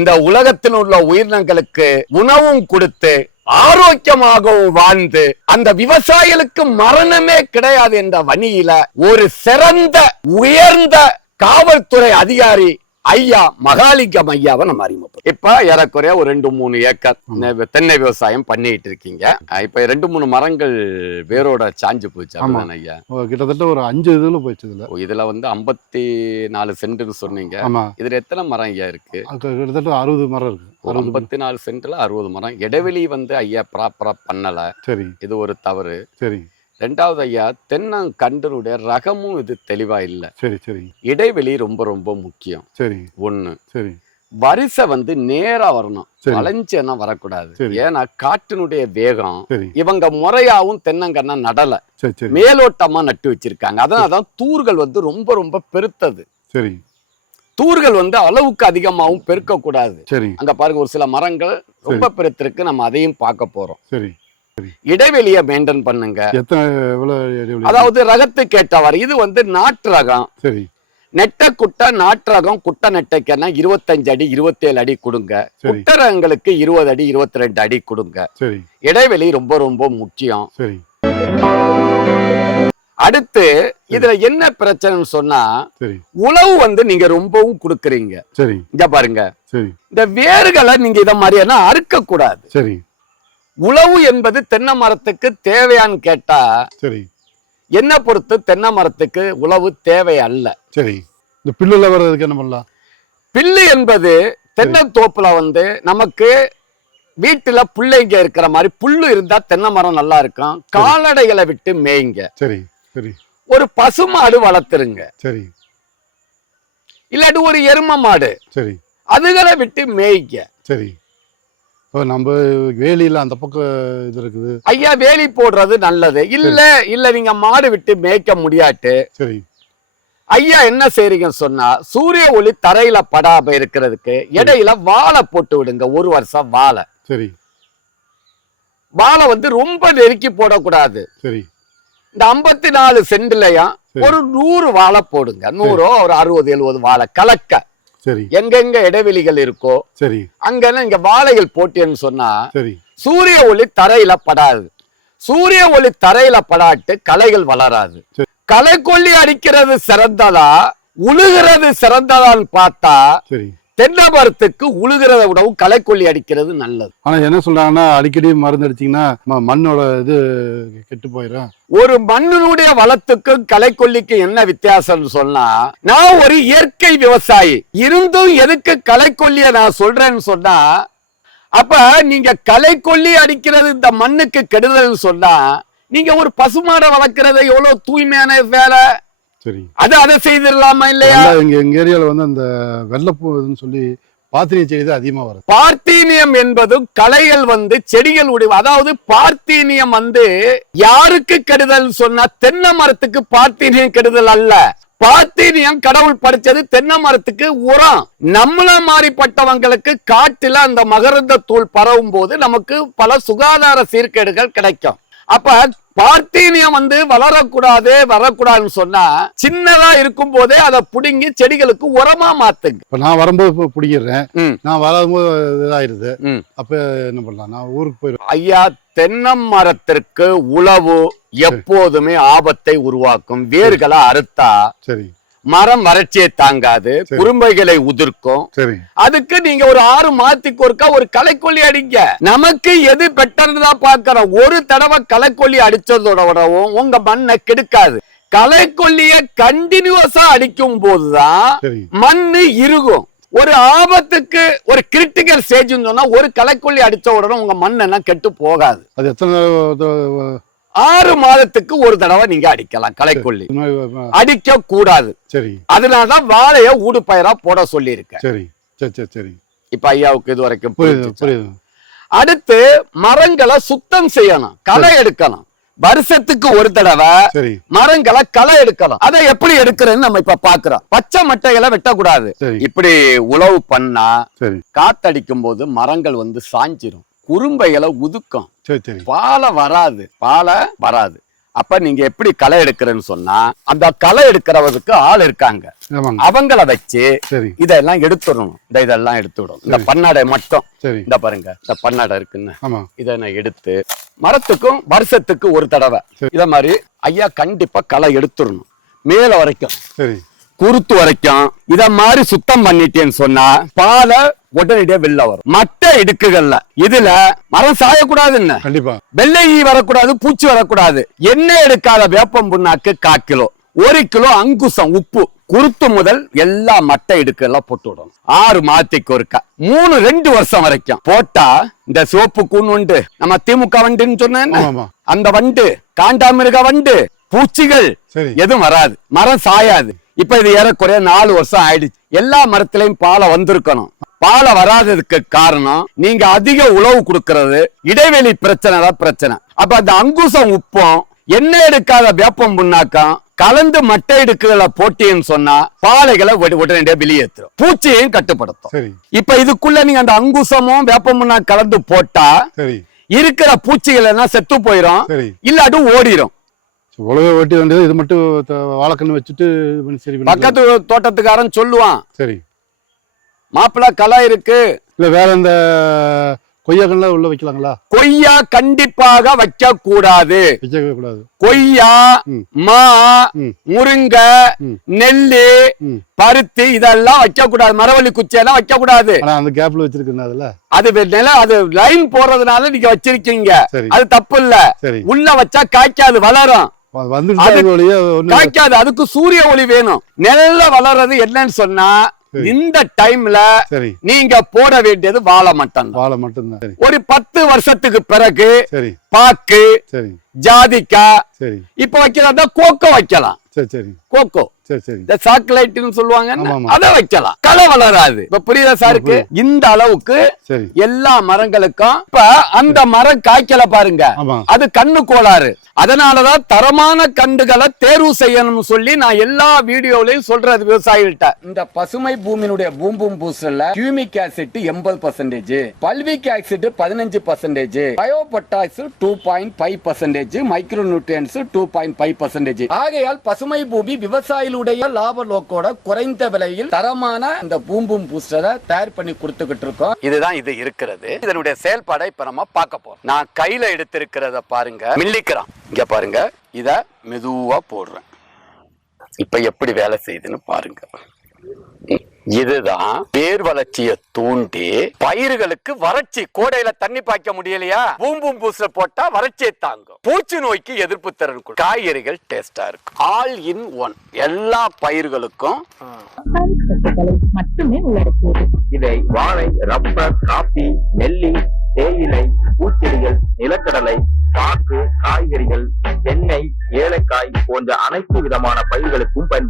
இந்த உலகத்தில் உள்ள உயிரினங்களுக்கு உணவும் கொடுத்து ஆரோக்கியமாகவும் வாழ்ந்து அந்த விவசாயிகளுக்கு மரணமே கிடையாது என்ற வழியில ஒரு சிறந்த உயர்ந்த காவல்துறை அதிகாரி ஐயா மகாலிங்கம் ஐயாவை நம்ம அறிமுகம் இப்ப ஏறக்குறைய ஒரு ரெண்டு மூணு ஏக்கர் தென்னை விவசாயம் பண்ணிட்டு இருக்கீங்க. இப்ப ரெண்டு மூணு மரங்கள் வேரோட சாஞ்சு போச்சு ஐயா? கிட்டத்தட்ட ஒரு அஞ்சு இதுல போயிடுச்சு இதுல. இதுல வந்து ஐம்பத்தி நாலு சென்ட்னு சொன்னீங்க இதுல எத்தனை மரம் ஐயா இருக்கு? கிட்டத்தட்ட அறுபது மரம் இருக்கு. ஒரு. ஐம்பத்தி நாலு சென்ட்ல அறுபது மரம். இடைவெளி வந்து ஐயா ப்ராப்பரா பண்ணல. சரி. இது ஒரு தவறு. சரி. ரெண்டாவது ஐயா தென்னங்கன்றுடைய ரகமும் இது தெளிவா இல்ல. சரி சரி. இடைவெளி ரொம்ப ரொம்ப முக்கியம். சரி. ஒண்ணு சரி. வரிசை வந்து நேரா வரணும். சரி. வளைஞ்சேன்னா வரக்கூடாது. ஏன்னா காற்றினுடைய வேகம் இவங்க முறையாவும் தென்னங்கண்ணா நடல. மேலோட்டமா நட்டு வச்சிருக்காங்க. அதனாலதான் தூர்கள் வந்து ரொம்ப ரொம்ப பெருத்தது. சரி. தூர்கள் வந்து அளவுக்கு அதிகமாகவும் பெருக்க கூடாது சரி. அங்க பாருங்க ஒரு சில மரங்கள் ரொம்ப பெருத்திருக்கு. நம்ம அதையும் பார்க்க போறோம். சரி. இடைவெளியை மெயின்டைன் பண்ணுங்க. அதாவது ரகத்துக்கு ஏற்றவாறு இது வந்து நாட்டு ரகம். சரி. நெட்டை குட்டை நாட்டு ரகம் குட்டை நெட்டைக்கன்னா இருபத்தஞ்சு அடி இருபத்தேழு அடி கொடுங்க. சரி. குட்டை ரகங்களுக்கு இருபது அடி இருபத்தி ரெண்டு அடி கொடுங்க. இடைவெளி ரொம்ப ரொம்ப முக்கியம். அடுத்து இதுல என்ன பிரச்சனைன்னு சொன்னா உழவு வந்து நீங்க ரொம்பவும் கொடுக்குறீங்க. சரி. இங்க பாருங்க. இந்த வேர்களை நீங்க இத மாதிரியான அறுக்க கூடாது சரி. உழவு என்பது தென்னை மரத்துக்கு தேவையான்னு கேட்டா சரி. என்ன பொறுத்து தென்னை மரத்துக்கு உழவு தேவை அல்ல. சரி. இந்த பில்லுல வர்றதுக்கு என்ன பண்ணலாம்? பில்லு என்பது தென்னந்தோப்புல வந்து நமக்கு வீட்டுல பிள்ளைங்க இருக்கிற மாதிரி புல்லு இருந்தா தென்னை மரம் நல்லா இருக்கும். கால்நடைகளை விட்டு மேய்ங்க. சரி சரி. ஒரு பசுமாடு வளர்த்துருங்க. சரி. இல்லாட்டி ஒரு எரும மாடு. சரி. அதுகளை விட்டு மேய்ங்க. சரி. இப்போ நம்ம வேலியில அந்த பக்கம் இது இருக்குது. ஐயா வேலி போடுறது நல்லது. இல்ல இல்ல நீங்க மாடு விட்டு மேய்க்க முடியாட்டு சரி. ஐயா என்ன செய்றீங்கன்னு சொன்னா சூரிய ஒளி தரையில படாம இருக்கிறதுக்கு இடையில வாழை போட்டு விடுங்க ஒரு வருஷம் வாழை. சரி. வாழை வந்து ரொம்ப நெருக்கி போடக்கூடாது. சரி. இந்த ஐம்பத்தி நாலு சென்ட்லயும் சரி. ஒரு நூறு வாழை போடுங்க. நூறோ ஒரு அறுபது எழுபது வாழை கலக்க. சரி. எங்கெங்க இடைவெளிகள் இருக்கோ சரி. அங்கெல்லாம் இங்க வாழைகள் போட்டேன்னு சொன்னா சரி. சூரிய ஒளி தரையில படாது. சூரிய ஒளி தரையில படாட்டு களைகள் வளராது. சரி. களைக்கொல்லி அடிக்கிறது சிறந்ததா உழுகிறது சிறந்ததான்னு பார்த்தா சரி. தென்னை மரத்துக்கு உழுகிறத விடவும் களைக்கொல்லி அடிக்கிறது நல்லது. ஆனா என்ன சொல்றாங்கன்னா அடிக்கடி மருந்து அடிச்சீங்கன்னா மண்ணோட இது கெட்டு போயிடும் ஒரு மண்ணினுடைய வளத்துக்கும் களைக்கொல்லிக்கும் என்ன வித்தியாசம்னு சொன்னா நான் ஒரு இயற்கை விவசாயி. இருந்தும் எதுக்கு களைக்கொல்லிய நான் சொல்றேன்னு சொன்னா அப்ப நீங்க களைக்கொல்லி அடிக்கிறது இந்த மண்ணுக்கு கெடுதல்னு சொன்னா நீங்க ஒரு பசுமாடை வளர்க்கறது எவ்வளவு தூய்மையான வேலை சரி. அது அதை செய்திடலாமா இல்லையா? எங்க எங்க ஏரியால வந்து அந்த வெள்ளைப்பூ இதுன்னு சொல்லி பாத்திரிய செடி தான் அதிகமா வருது. பார்த்தீனியம் என்பது களைகள் வந்து செடிகள் உடைய அதாவது பார்த்தீனியம் வந்து யாருக்கு கெடுதல் சொன்னா தென்னை மரத்துக்கு பார்த்தீனியம் கெடுதல் அல்ல. பார்த்தீனியம் கடவுள் படைச்சது தென்னை மரத்துக்கு உரம். நம்மள மாறிப்பட்டவங்களுக்கு காட்டுல அந்த மகரந்த தூள் பரவும் போது நமக்கு பல சுகாதார சீர்கேடுகள் கிடைக்கும். அப்ப பார்த்தீனியம் வந்து வளரக்கூடாது வரக்கூடாதுன்னு சொன்னா சின்னதா இருக்கும் போதே அதை புடுங்கி செடிகளுக்கு உரமா மாத்துங்க. இப்ப நான் வரும்போது ம். நான் வரும்போது இதாயிருது. அப்ப என்ன பண்ணலாம்? நான் ஊருக்கு போயிடுவேன் ஐயா தென்னை மரத்திற்கு உழவு எப்போதுமே ஆபத்தை உருவாக்கும். வேர்களை அறுத்தா சரி. மரம் வறட்சியை தாங்காது. குறும்பைகளை உதிர்க்கும். அதுக்கு நீங்க ஒரு ஆறு மாத்திக்கு ஒருக்கா ஒரு களைக்கொல்லி அடிங்க. நமக்கு எது பெட்டர்னு பாக்குறோம் ஒரு தடவை களைக்கொல்லி அடிச்சதோட விடவும் உங்க மண்ணை கெடுக்காது. களைக்கொல்லிய கண்டினியூஸா அடிக்கும் போதுதான் மண்ணு இறுகும். ஒரு ஆபத்துக்கு ஒரு கிரிட்டிக்கல் ஸ்டேஜ் சொன்னா ஒரு களைக்கொல்லி அடிச்ச உடனே உங்க மண் எல்லாம் கெட்டு போகாது. அது எத்தனை ஆறு மாதத்துக்கு ஒரு தடவை நீங்க அடிக்கலாம் களைக்கொல்லி. அடிக்க கூடாது சரி. அதனாலதான் வாழைய ஊடு பயிரா போட சொல்லியிருக்கேன். சரி. சரி சரி சரி. இப்ப ஐயாவுக்கு இது வரைக்கும் புரியுது அடுத்து மரங்களை சுத்தம் செய்யணும் களை எடுக்கணும். வருஷத்துக்கு ஒரு தடவை மரங்களை களை எடுக்கணும். அதை எப்படி எடுக்கிறேன்னு நம்ம இப்ப பாக்குறோம் பச்சை மட்டைகளை வெட்டக்கூடாது. இப்படி உழவு பண்ணா காத்தடிக்கும் போது மரங்கள் வந்து சாஞ்சிரும். குறும்பைகளை உதுக்கும். சரி சரி. பாலை வராது. பாலை வராது. அப்ப நீங்க எப்படி களை எடுக்கிறேன்னு சொன்னா அந்த களை எடுக்கிறவருக்கு ஆள் இருக்காங்க. அவங்கள வச்சு இதெல்லாம் எடுத்துடணும். இந்த இதெல்லாம் எடுத்து விடும் இந்த பன்னாடை மட்டும். இந்த பாருங்க இந்த பன்னாடை இருக்குன்னு. இதை நான் எடுத்து மரத்துக்கும் வருஷத்துக்கு ஒரு தடவை. இத மாதிரி ஐயா கண்டிப்பா களை எடுத்துடணும். மேல வரைக்கும். குருத்து வரைக்கும் இத மாதிரி சுத்தம் பண்ணிட்டேன்னு சொன்னா பாலை உடனடியா வெளில வரும். மற்ற இடுக்குகள்ல. இதுல மரம் சாயக்கூடாதுன்னு. கண்டிப்பா. வெள்ளை ஈ வரக்கூடாது பூச்சி வரக்கூடாது. எண்ணெய் எடுக்காத வேப்பம் புண்ணாக்கு கால் கிலோ. ஒரு கிலோ அங்குசம் உப்பு. குருத்து முதல் எல்லா மட்டை இடுக்கு எல்லாம் போட்டு விடணும். ஆறு மாதத்துக்கு ஒருக்கா. மூணு ரெண்டு வருஷம் வரைக்கும். போட்டா இந்த சிவப்பு கூண் உண்டு நம்ம திமுக வண்டுன்னு சொன்னேன் அந்த வண்டு காண்டாமிருக வண்டு பூச்சிகள் எதுவும் வராது. மரம் சாயாது. இப்ப இது ஏறக்குறைய நாலு வருஷம் ஆயிடுச்சு. எல்லா மரத்திலையும் பாலை வந்திருக்கணும். பாலை வராததுக்கு காரணம் நீங்க அதிக உழவு கொடுக்கறது இடைவெளி பிரச்சனை தான் பிரச்சனை. அப்ப அந்த அங்குசம் உப்பும் எண்ணெய் எடுக்காத வேப்பம் புண்ணாக்கம் கலந்து மட்டை இடுக்குகளை போட்டீங்கன்னு சொன்னா பாலைகளை உட- உடனடியா வெளியேற்றும். பூச்சியையும் கட்டுப்படுத்தும். இப்ப இதுக்குள்ள நீங்க அந்த அங்குசமும் வேப்பம் புண்ணாக்கு கலந்து போட்டா இருக்கிற பூச்சிகள் எல்லாம் செத்து போயிரும். சரி. இல்லாட்டும் ஓடிரும். உழவை ஓட்டி வேண்டியது இது மட்டும் வாழைக்கண்ணு வச்சுட்டு சரி பக்கத்து தோட்டத்துக்காரன் சொல்லுவான். சரி. மாப்பிள்ள களை இருக்கு. இல்ல வேற இந்த கொய்யாக்கள்லாம் உள்ள வைக்கலாங்களா? கொய்யா கண்டிப்பாக வைக்க கூடாது கூடாது கொய்யா ம். முருங்கை. நெல்லு பருத்தி இதெல்லாம் வைக்க கூடாது மரவள்ளி குச்சி எல்லாம் வைக்க கூடாது அந்த கேப்ல வச்சிருக்கேன் அதுல? அது நில அது லைன் போறதுனால நீங்க வச்சிருக்கீங்க. சரி. அது தப்பு இல்ல. உள்ள வச்சா காய்க்காது வளரும். காய்க்காது. அதுக்கு சூரிய ஒளி வேணும். நெல்ல வளர்றது என்னன்னு சொன்னா. இந்த டைம்ல நீங்க போட வேண்டியது வாழை மட்டும் வாழை மட்டும்தான். ஒரு பத்து வருஷத்துக்கு பிறகு பாக்கு ஜாதிக்காய் இப்ப வைக்கிறதா கோக்கோ வைக்கலாம். சரி சரி. கோக்கோ. சரி சரி. இந்த சாக்லேட்னு சொல்லுவாங்க. அதை வைக்கலாம். களை வளராது. இப்ப புரியுதா சாருக்கு இந்த அளவுக்கு எல்லா மரங்களுக்கும் இப்ப அந்த மரம் காய்க்கல பாருங்க. அது கண்ணு கோளாறு. அதனாலதான் தரமான கண்டுகளை தேர்வு செய்யணும்னு சொல்லி நான் எல்லா வீடியோலயும் சொல்றது விவசாயிகள்ட்ட இந்த பசுமை பூமியினுடைய பூம்பும் பூசல்ல கியூமிக் ஆசிட் எண்பது பர்சன்டேஜ் பல்விக் ஆசிட் பதினஞ்சு percentage bio potash two point five percentage micro nutrients two point five percentage ஆகையால் பசுமை பூமி எங்களுடைய லாப நோக்கோட குறைந்த விலையில் தரமான இந்த பூம்பும் பூஸ்டரை தயார் பண்ணி கொடுத்துக்கிட்டு இருக்கோம். இதுதான் இது இருக்கிறது. இதனுடைய செயல்பாடை இப்ப நம்ம பார்க்க போறோம். நான் கையில எடுத்திருக்கிறத பாருங்க. மில்லிக்கிறான் இங்க பாருங்க. இத மெதுவா போடுறேன். இப்ப எப்படி வேலை செய்யுதுன்னு பாருங்க. இதுதான் வேர் வளர்ச்சியை தூண்டி பயிர்களுக்கு வறட்சி கோடையில தண்ணி பாய்க்க முடியலையா? பூம்பும் பூசுல போட்டா வறட்சியை தாங்கும். பூச்சி நோய்க்கு எதிர்ப்பு திறன். காய்கறிகள் டேஸ்டா இருக்கும். ஆல் இன் ஒன் எல்லா பயிர்களுக்கும் மட்டுமே உள்ளடக்கியது. இதை வாழை ரப்பர் காபி நெல்லி தேயிலை பூச்செடிகள் நிலக்கடலை பாக்கு காய்கறிகள் தென்னை ஏலக்காய் போன்ற அனைத்து விதமான பயிர்களுக்கும் பயன்படுத்தலாம்